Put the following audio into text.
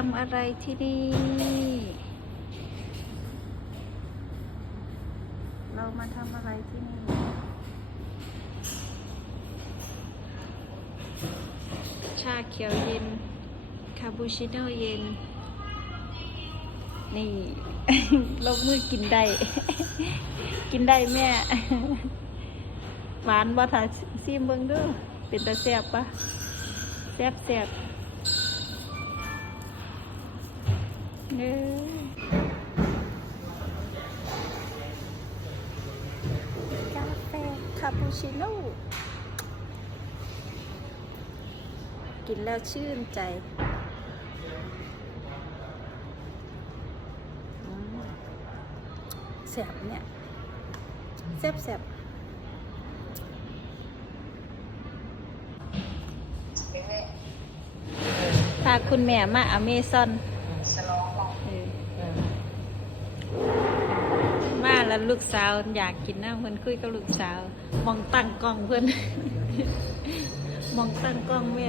ทำอะไรที่นี่ เรามาทำอะไรที่นี่ ชาเขียวเย็น คาปูชิโน่เย็น นี่ ลงมือกินได้ กินได้แม่ หวานบ่ถาซิมเบิ่งดูเป็นตาแซ่บปะแซ่บแซ่บ เด้อกาแฟคาปูชิโน่กินแล้วชื่นใจแซ่บเนี่ยแซบแซบพาคุณแม่มาอเมซอนเออมา แล้วลูกสาวอยากกินน้ำเพื่อนคุยกับลูกสาว มองตั้งกล้องเพื่อน มองตั้งกล้องแม่